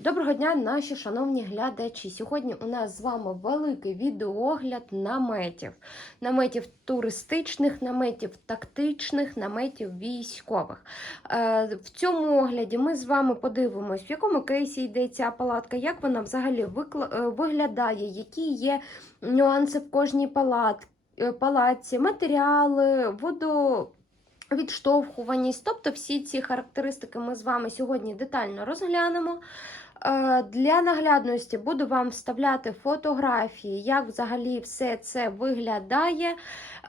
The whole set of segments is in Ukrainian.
Доброго дня, наші шановні глядачі. Сьогодні у нас з вами великий відеоогляд наметів. Наметів туристичних, наметів тактичних, наметів військових. Е, В цьому огляді ми з вами подивимось, в якому кейсі йде ця палатка, як вона взагалі е, виглядає, які є нюанси в кожній е, палатці, матеріали, водо. Відштовхуваність, тобто всі ці характеристики ми з вами сьогодні детально розглянемо. Е, Для наглядності буду вам вставляти фотографії, як взагалі все це виглядає,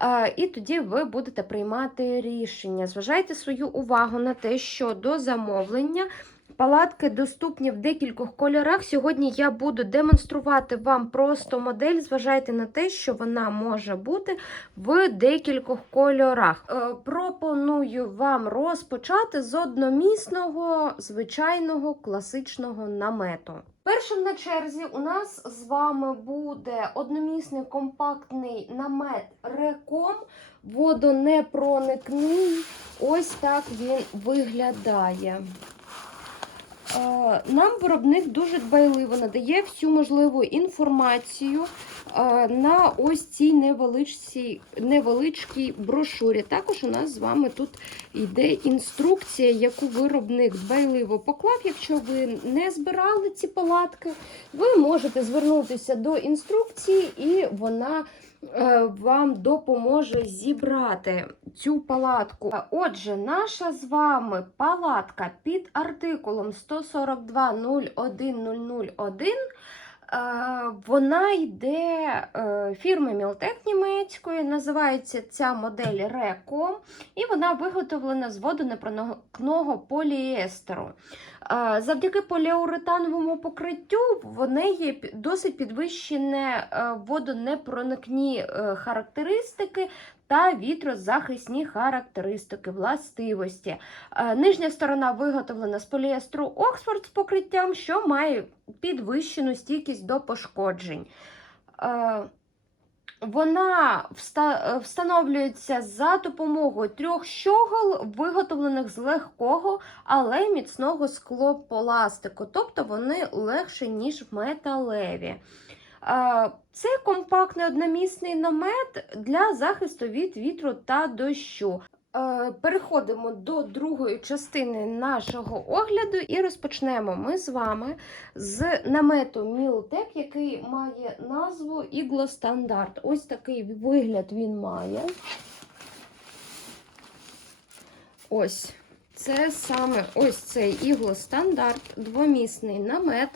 е, і тоді ви будете приймати рішення. Зважайте свою увагу на те, що до замовлення палатки доступні в декількох кольорах. Сьогодні я буду демонструвати вам просто модель. Зважайте на те, що вона може бути в декількох кольорах. Е, Пропоную вам розпочати з одномісного звичайного класичного намету. Першим на черзі у нас з вами буде одномісний компактний намет Реком, водонепроникний. Ось так він виглядає. Е, Нам виробник дуже дбайливо надає всю можливу інформацію е, на ось цій невеличкій, невеличкій брошурі. Також у нас з вами тут йде інструкція, яку виробник дбайливо поклав. Якщо ви не збирали ці палатки, ви можете звернутися до інструкції, і вона е, вам допоможе зібрати цю палатку. Отже, наша з вами палатка під артикулом 142.01.001. Е, Вона йде е, фірми Мілтек німецької, називається ця модель Реко, і вона виготовлена з водонепроникного поліестеру. Е, Завдяки поліуретановому покриттю в неї досить підвищене водонепроникні характеристики та вітрозахисні характеристики, властивості. Е, Нижня сторона виготовлена з поліестру Оксфорд з покриттям, що має підвищену стійкість до пошкоджень. Е, Вона е, встановлюється за допомогою трьох щогол, виготовлених з легкого, але міцного склопластику, тобто вони легші, ніж металеві. Це компактний одномісний намет для захисту від вітру та дощу. Е, Переходимо до другої частини нашого огляду і розпочнемо ми з вами з намету Мілтек, який має назву Ігло Стандарт. Ось такий вигляд він має. Ось. Це саме ось цей ігло стандарт, двомісний намет.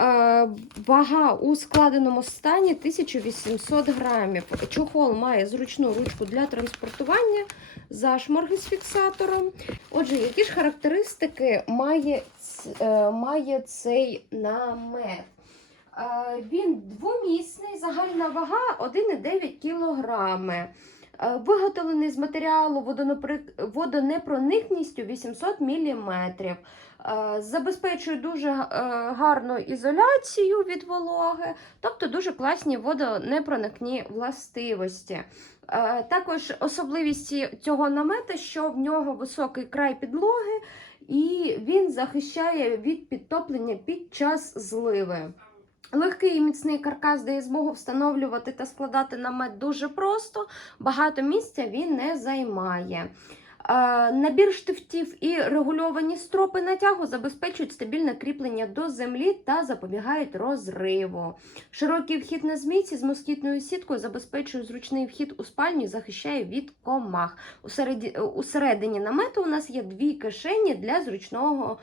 Е, Вага у складеному стані 1800 грамів. Чохол має зручну ручку для транспортування, зашморги з фіксатором. Отже, які ж характеристики має, е, має цей намет? Е, Він двомісний, загальна вага 1,9 кг. Виготовлений з матеріалу водонепроникністю 800 мм. Е, Забезпечує дуже е, гарну ізоляцію від вологи, тобто дуже класні водонепроникні властивості. Е, Також особливість цього намета, що в нього високий край підлоги, і він захищає від підтоплення під час зливи. Легкий і міцний каркас дає змогу встановлювати та складати намет дуже просто, багато місця він не займає. Е, Набір штифтів і регульовані стропи натягу забезпечують стабільне кріплення до землі та запобігають розриву. Широкий вхід на змійці з москітною сіткою забезпечує зручний вхід у спальню і захищає від комах. Усередині намету у нас є дві кишені для зручного.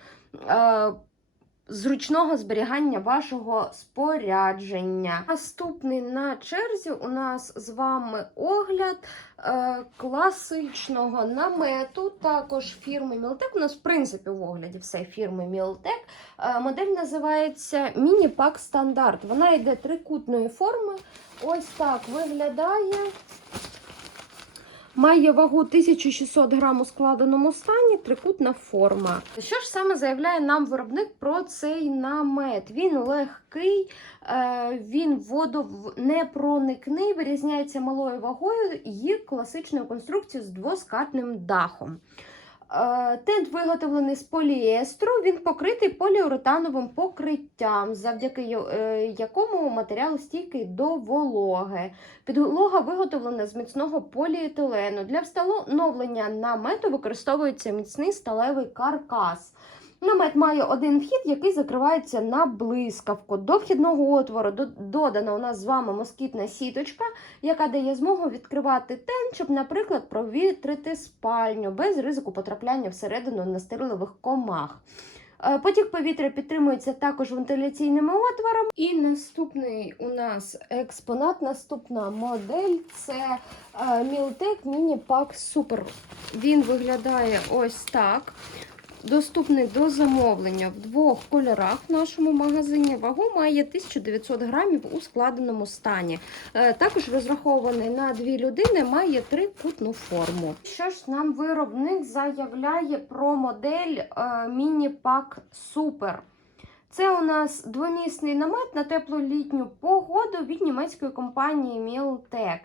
Зручного зберігання вашого спорядження. Наступний на черзі у нас з вами огляд е, класичного намету, також фірми Мілтек. У нас, в принципі, в огляді все фірми Мілтек. Е, модель називається Міні-Пак Стандарт. Вона йде трикутної форми. Ось так виглядає. Має вагу 1600 грам у складеному стані, трикутна форма. Що ж саме заявляє нам виробник про цей намет? Він легкий, е, він водонепроникний, вирізняється малою вагою і класичною конструкцією з двоскатним дахом. Е, Тент виготовлений з поліестру, він покритий поліуретановим покриттям, завдяки е, якому матеріал стійкий до вологи. Підлога виготовлена з міцного поліетилену. Для встановлення намету використовується міцний сталевий каркас. Намет має один вхід, який закривається на блискавку. До вхідного отвору додана у нас з вами москітна сіточка, яка дає змогу відкривати тент, щоб, наприклад, провітрити спальню без ризику потрапляння всередину настирливих комах. Е, Потік повітря підтримується також вентиляційними отворами. І наступний у нас експонат, наступна модель це е, Miltec Mini Pack Super. Він виглядає ось так. Доступний до замовлення в двох кольорах в нашому магазині. Вагу має 1900 грамів у складеному стані. Е, Також розрахований на дві людини, має трикутну форму. Що ж нам виробник заявляє про модель міні-пак Pack Super? Це у нас двомісний намет на теплу літню погоду від німецької компанії. Е,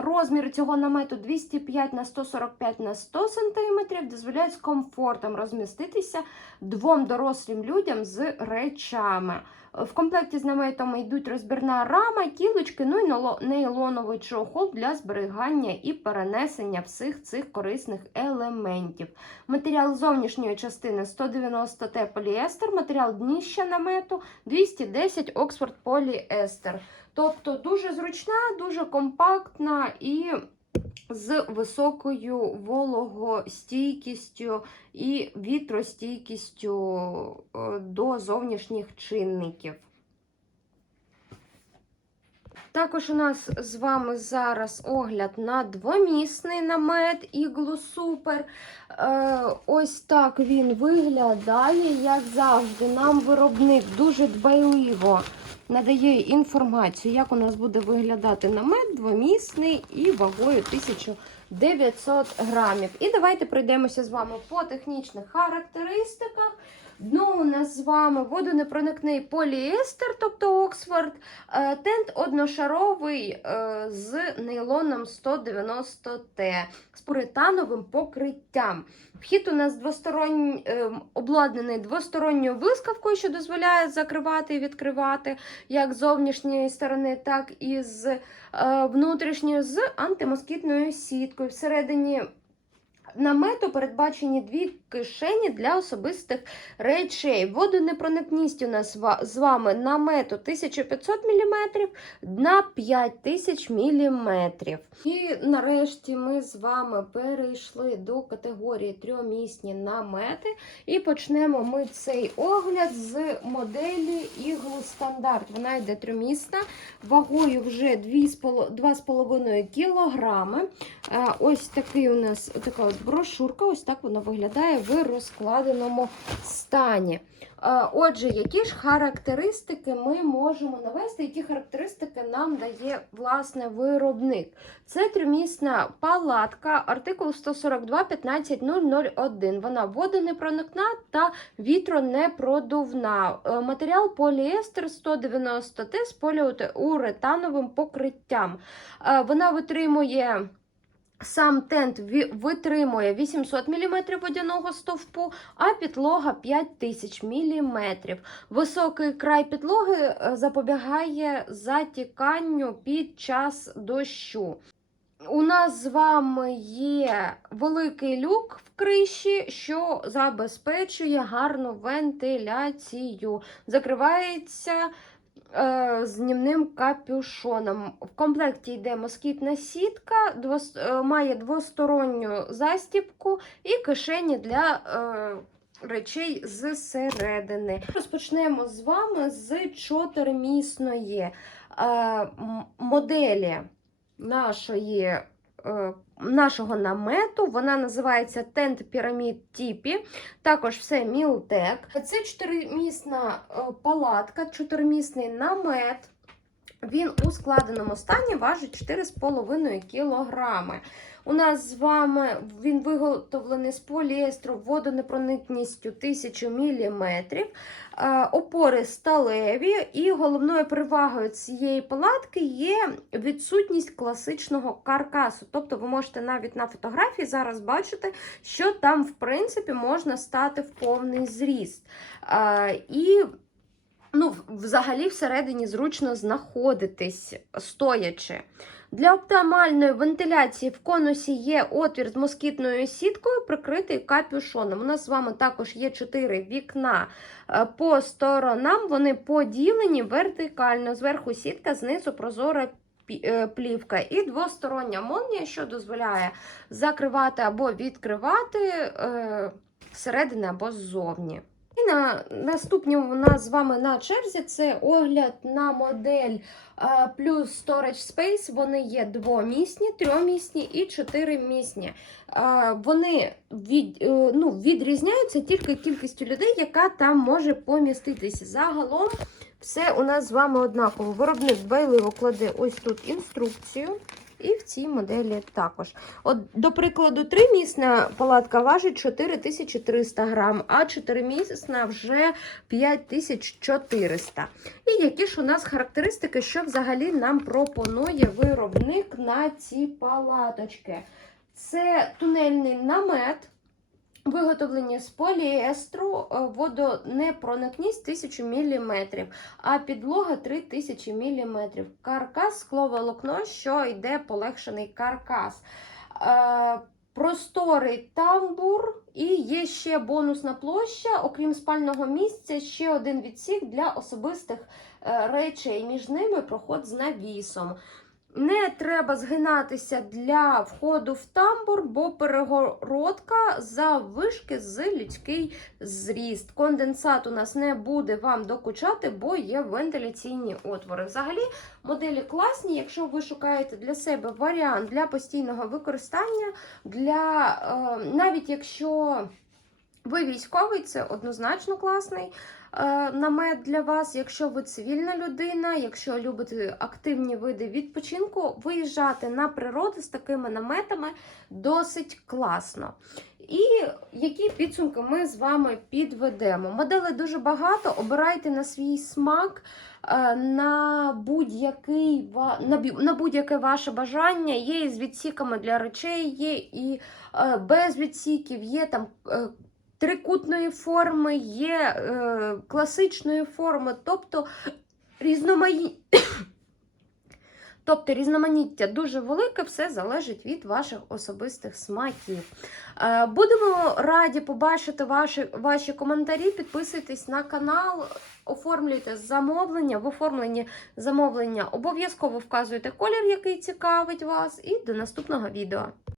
Розмір цього намету 205 на 145 на 100 см дозволяє з комфортом розміститися двом дорослим людям з речами. В комплекті з наметом йдуть розбірна рама, кілочки, ну і нейлоновий чохол для зберігання і перенесення всіх цих корисних елементів. Матеріал зовнішньої частини 190 Т поліестер, матеріал дніща намету 210 Оксфорд поліестер. Тобто дуже зручна, дуже компактна і з високою вологостійкістю і вітростійкістю е, до зовнішніх чинників. Також у нас з вами зараз огляд на двомісний намет Іглу Супер. Е, ось так він виглядає, як завжди. Нам виробник дуже дбайливо надає інформацію, як у нас буде виглядати намет двомісний і вагою 1900 грамів. І давайте пройдемося з вами по технічних характеристиках. Дно у нас з вами водонепроникний поліестер, тобто Оксфорд, е, тент одношаровий е, з нейлоном 190Т з пуритановим покриттям. Вхід у нас двосторонній, е, обладнаний двосторонньою блискавкою, що дозволяє закривати і відкривати як з зовнішньої сторони, так і з внутрішньої, з антимоскітною сіткою. Всередині намету передбачені дві кишені для особистих речей. Водонепроникність у нас з вами намету 1500 мм на 5000 мм. І нарешті ми з вами перейшли до категорії трьомісні намети. І почнемо ми цей огляд з моделі Іглу Стандарт. Вона йде трьомісна, вагою вже 2,5 кг. Ось такий у нас така от брошурка, ось так вона виглядає в розкладеному стані. Е, Отже, які ж характеристики ми можемо навести, які характеристики нам дає власне виробник? Це трьомісна палатка, артикул 142 15001. Вона водонепроникна та вітронепродувна. Е, Матеріал поліестер 190 Т з поліуретановим покриттям. Е, Вона витримує. Сам тент витримує 800 мм водяного стовпу, а підлога 5000 мм. Високий край підлоги е, запобігає затіканню під час дощу. У нас з вами є великий люк в криші, що забезпечує гарну вентиляцію. Закривається знімним капюшоном. В комплекті йде москітна сітка, е, має двосторонню застіпку і кишені для е, речей зсередини. Розпочнемо з вами з чотирмісної е, моделі нашої. Е, Нашого намету, вона називається Тент Pyramid Тіпі, також все Мілтек. Це чотиримісна е, палатка, чотиримісний намет. Він у складеному стані важить 4,5 кілограми. У нас з вами він виготовлений з поліестру водонепроникністю 1000 мм. Опори сталеві, і головною перевагою цієї палатки є відсутність класичного каркасу. Тобто, ви можете навіть на фотографії зараз бачити, що там, в принципі, можна стати в повний зріст. Е, І ну, взагалі всередині зручно знаходитись стоячи. Для оптимальної вентиляції в конусі є отвір з москітною сіткою, прикритий капюшоном. У нас з вами також є 4 вікна е, по сторонам, вони поділені вертикально. Зверху сітка, знизу прозора е, плівка. І двостороння молнія, що дозволяє закривати або відкривати е, зсередини або ззовні. І на наступному у нас з вами на черзі це огляд на модель е, плюс Storage Space. Вони є двомісні, трьомісні і чотиримісні. Е, Вони від, е, ну, відрізняються тільки кількістю людей, яка там може поміститися. Загалом все у нас з вами однаково. Виробник дбайливо кладе ось тут інструкцію. І в цій моделі також. От, до прикладу, тримісна палатка важить 4300 грам, а 4 місна вже 5400. І які ж у нас характеристики, що взагалі нам пропонує виробник на ці палаточки? Це тунельний намет. Виготовлені з поліестру, е, водонепроникність 1000 мм, а підлога 3000 мм. Каркас скловолокно, що йде полегшений каркас. Е, Просторий тамбур і є ще бонусна площа, окрім спального місця, ще один відсік для особистих е, речей. Між ними проход з навісом. Не треба згинатися для входу в тамбур, бо перегородка заввишки з людський зріст. Конденсат у нас не буде вам докучати, бо є вентиляційні отвори. Взагалі, моделі класні, якщо ви шукаєте для себе варіант для постійного використання, для е, навіть якщо ви військовий, це однозначно класний намет для вас. Якщо ви цивільна людина, якщо любите активні види відпочинку, виїжджати на природу з такими наметами досить класно. І які підсумки ми з вами підведемо? Моделей дуже багато. Обирайте на свій смак, е, на будь-який на будь-яке ваше бажання. Є і з відсіками для речей, є і е, без відсіків, є там. Трикутної форми, є е, класичної форми, тобто різномані... тобто різноманіття дуже велике, все залежить від ваших особистих смаків. Е, будемо раді побачити ваші, ваші коментарі. Підписуйтесь на канал, оформлюйте замовлення. В оформленні замовлення обов'язково вказуйте колір, який цікавить вас, і до наступного відео.